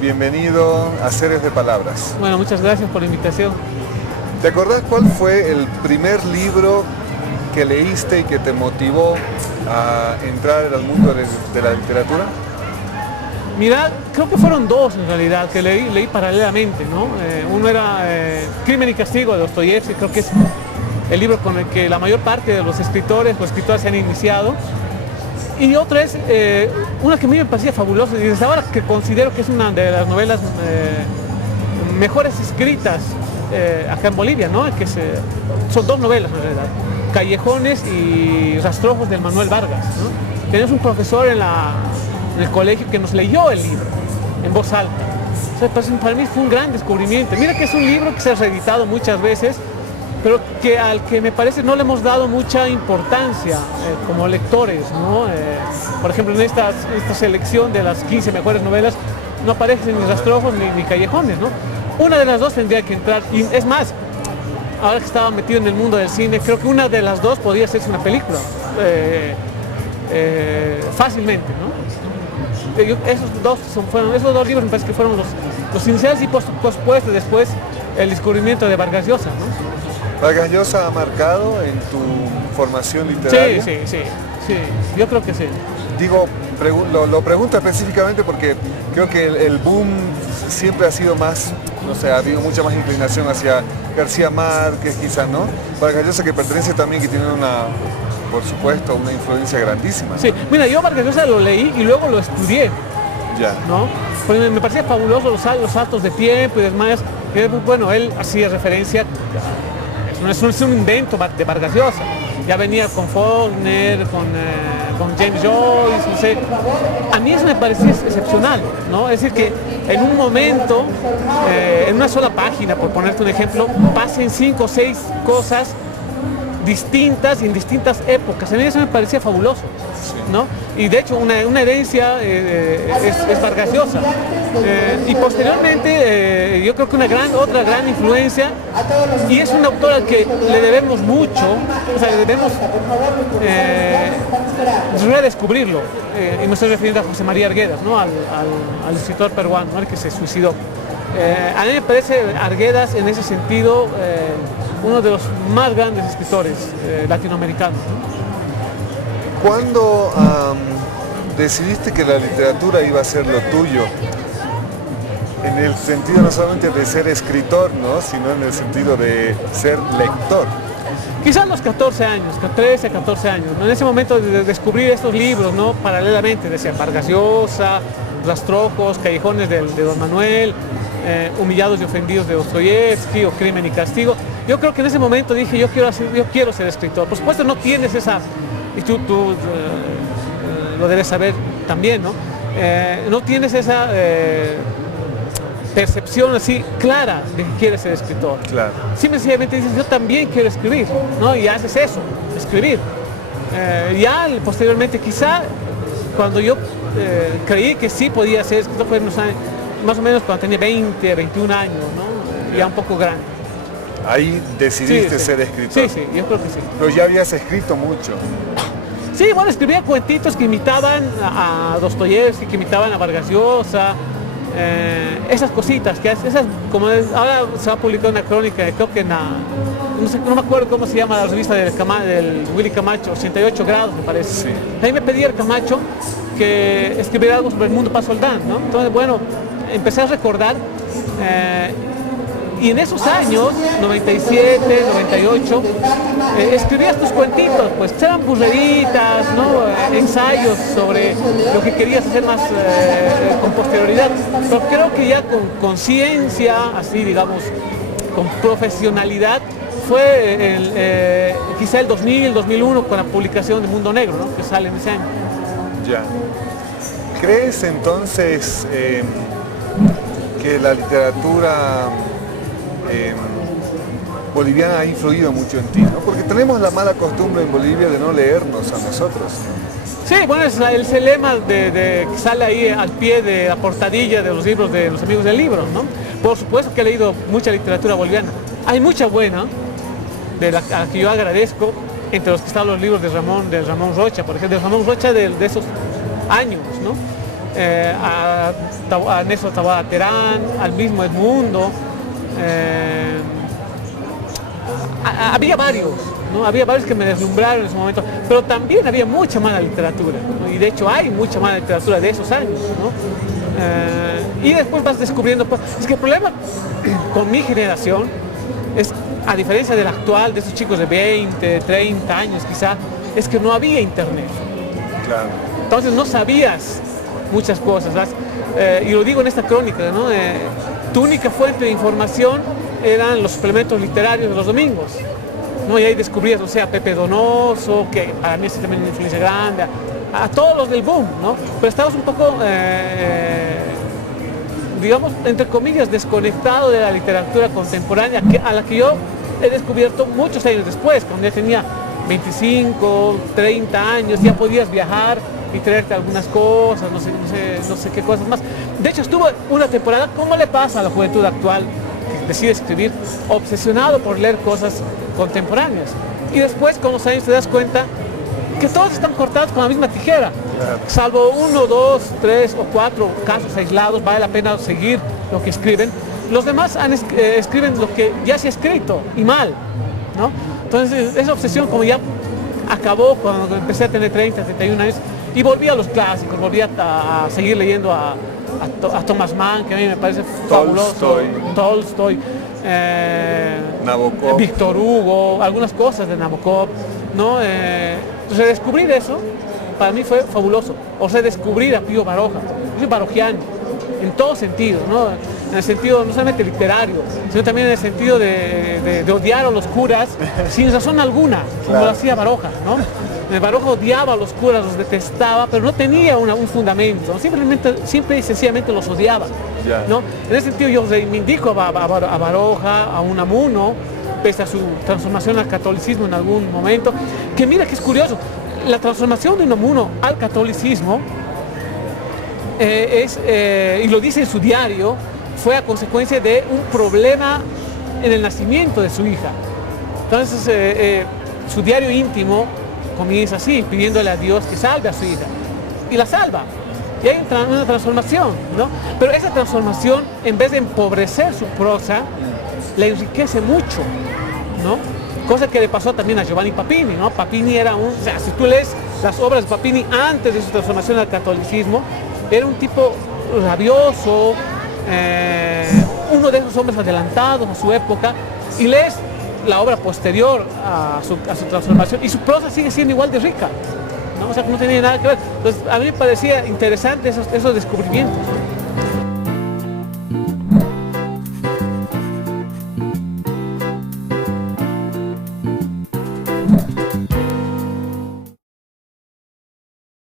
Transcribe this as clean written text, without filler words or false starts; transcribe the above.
bienvenido a Seres de Palabras. Bueno, muchas gracias por la invitación. ¿Te acordás cuál fue el primer libro que leíste y que te motivó a entrar al mundo de la literatura? Mira, creo que fueron dos en realidad, que leí paralelamente, ¿no? Uno era Crimen y Castigo de Dostoyevsky, creo que es el libro con el que la mayor parte de los escritores se han iniciado. Y otra es una que a mí me parecía fabulosa y desde ahora que considero que es una de las novelas mejores escritas acá en Bolivia, ¿no? Son dos novelas en realidad, Callejones y Rastrojos de Manuel Vargas, ¿no? Tenemos un profesor en el colegio que nos leyó el libro en voz alta. O sea, pues, para mí fue un gran descubrimiento. Mira que es un libro que se ha reeditado muchas veces, pero al que me parece no le hemos dado mucha importancia como lectores, ¿no? Por ejemplo, en esta selección de las 15 mejores novelas no aparecen ni Rastrojos ni Callejones, ¿no? Una de las dos tendría que entrar, y es más, ahora que estaba metido en el mundo del cine, creo que una de las dos podría hacerse una película, fácilmente, ¿no? Esos dos libros me parece que fueron los iniciales y pospuestos después el descubrimiento de Vargas Llosa, ¿no? ¿Vargas Llosa ha marcado en tu formación literaria? Sí, yo creo que sí. Digo, lo pregunto específicamente porque creo que el boom siempre ha sido más, no sé, ha habido mucha más inclinación hacia García Márquez quizás, ¿no? Vargas Llosa, que pertenece también, que tiene por supuesto, una influencia grandísima, ¿no? Sí, mira, yo Vargas Llosa lo leí y luego lo estudié, ya, ¿no? Porque me parecía fabuloso los saltos de tiempo y demás. Bueno, él hacía referencia, no es un invento de Vargas Llosa, ya venía con Faulkner, con James Joyce, no sé. A mí eso me parecía excepcional, ¿no? Es decir, que en un momento, en una sola página, por ponerte un ejemplo, pasen 5 o 6 cosas distintas y en distintas épocas. A mí eso me parecía fabuloso, ¿no? Y de hecho una herencia es Vargas Llosa. Y posteriormente yo creo que otra gran influencia, y es un autor al que le debemos mucho, o sea, le debemos redescubrirlo, y me estoy refiriendo a José María Arguedas, ¿no? al escritor peruano, ¿no? El que se suicidó. A mí me parece Arguedas en ese sentido uno de los más grandes escritores latinoamericanos, ¿no? ¿Cuándo decidiste que la literatura iba a ser lo tuyo? En el sentido no solamente de ser escritor, ¿no? Sino en el sentido de ser lector. Quizás a los 14 años, 13, 14 años, ¿no? En ese momento de descubrir estos libros, ¿no? Paralelamente, decía Vargas Llosa, Rastrojos, Callejones de Don Manuel, Humillados y Ofendidos de Dostoyevsky o Crimen y Castigo. Yo creo que en ese momento dije, yo quiero ser escritor. Por supuesto no tienes esa, y tú lo debes saber también, ¿no? No tienes esa percepción así clara de que quieres ser escritor. Claro. Simplemente dices, yo también quiero escribir, ¿no? Y haces eso, escribir. Ya posteriormente, quizá cuando yo creí que sí podía ser escritor, fue más o menos cuando tenía 20, 21 años, ¿no? Ya un poco grande. Ahí decidiste ser escritor. Sí, yo creo que sí. Pero ya habías escrito mucho. Sí, bueno, escribía cuentitos que imitaban a Dostoyevsky, que imitaban a Vargas Llosa, esas cositas, como ahora se va a publicar una crónica, creo que no me acuerdo cómo se llama la revista del Willy Camacho, 88 grados me parece. Sí. Ahí me pedía el Camacho que escribiera algo sobre el mundo Paz Soldán, ¿no? Entonces, bueno, empecé a recordar, y en esos años, 97, 98, escribía estos cuentitos, pues eran burleritas, ¿no? Ensayos sobre lo que querías hacer más con posterioridad. Pero creo que ya con conciencia, así digamos, con profesionalidad, fue quizá el 2000, 2001 con la publicación de Mundo Negro, ¿no? Que sale en ese año. Ya. ¿Crees entonces que la literatura boliviana ha influido mucho en ti, ¿no? Porque tenemos la mala costumbre en Bolivia de no leernos a nosotros. Sí, bueno, es el lema que sale ahí al pie de la portadilla de los libros de los amigos del libro, ¿no? Por supuesto que he leído mucha literatura boliviana. Hay mucha buena, a la que yo agradezco, entre los que están los libros de Ramón Rocha, por ejemplo, de Ramón Rocha de esos años, ¿no? a Néstor Taboada Terán, al mismo Edmundo. Había varios, ¿no? Había varios que me deslumbraron en ese momento, pero también había mucha mala literatura, ¿no? Y de hecho hay mucha mala literatura de esos años, ¿no? Y después vas descubriendo, pues, es que el problema con mi generación es, a diferencia del actual, de esos chicos de 20, 30 años quizá, es que no había internet. Claro. Entonces no sabías muchas cosas, y lo digo en esta crónica, ¿no? Tu única fuente de información eran los suplementos literarios de los domingos, ¿no? Y ahí descubrías, o sea, a Pepe Donoso, que para mí es también una influencia grande, a todos los del boom, ¿no? Pero estabas un poco, digamos, entre comillas, desconectado de la literatura contemporánea, a la que yo he descubierto muchos años después, cuando ya tenía 25, 30 años, ya podías viajar y traerte algunas cosas, no sé qué cosas más. De hecho, estuvo una temporada, ¿cómo le pasa a la juventud actual que decide escribir, obsesionado por leer cosas contemporáneas? Y después, con los años, te das cuenta que todos están cortados con la misma tijera. Claro. Salvo 1, 2, 3 o 4 casos aislados, vale la pena seguir lo que escriben. Los demás escriben lo que ya se ha escrito, y mal, ¿no? Entonces, esa obsesión como ya acabó cuando empecé a tener 30, 31 años, y volví a los clásicos, volví a seguir leyendo a Thomas Mann, que a mí me parece fabuloso, Tolstoy, Nabokov, Víctor Hugo, algunas cosas de Nabokov, ¿no? Entonces descubrir eso para mí fue fabuloso, o sea, descubrir a Pío Baroja. Yo soy barojiano en todo sentido, ¿no? En el sentido no solamente literario, sino también en el sentido de odiar a los curas sin razón alguna, como lo hacía Baroja, ¿no? Baroja odiaba a los curas, los detestaba, pero no tenía un fundamento, simple y sencillamente los odiaba, ¿no? En ese sentido yo reivindico a Baroja, a Unamuno, pese a su transformación al catolicismo en algún momento, que mira que es curioso, la transformación de Unamuno al catolicismo y lo dice en su diario, fue a consecuencia de un problema en el nacimiento de su hija. Entonces su diario íntimo comienza así, pidiéndole a Dios que salve a su hija, y la salva, y hay una transformación, ¿no? Pero esa transformación, en vez de empobrecer su prosa, la enriquece mucho, ¿no? Cosa que le pasó también a Giovanni Papini, ¿no? Papini era o sea, si tú lees las obras de Papini antes de su transformación al catolicismo, era un tipo rabioso, uno de esos hombres adelantados a su época, y lees la obra posterior a su transformación y su prosa sigue siendo igual de rica, ¿no? O sea, que no tenía nada que ver. Entonces, a mí me parecía interesante esos descubrimientos, ¿no?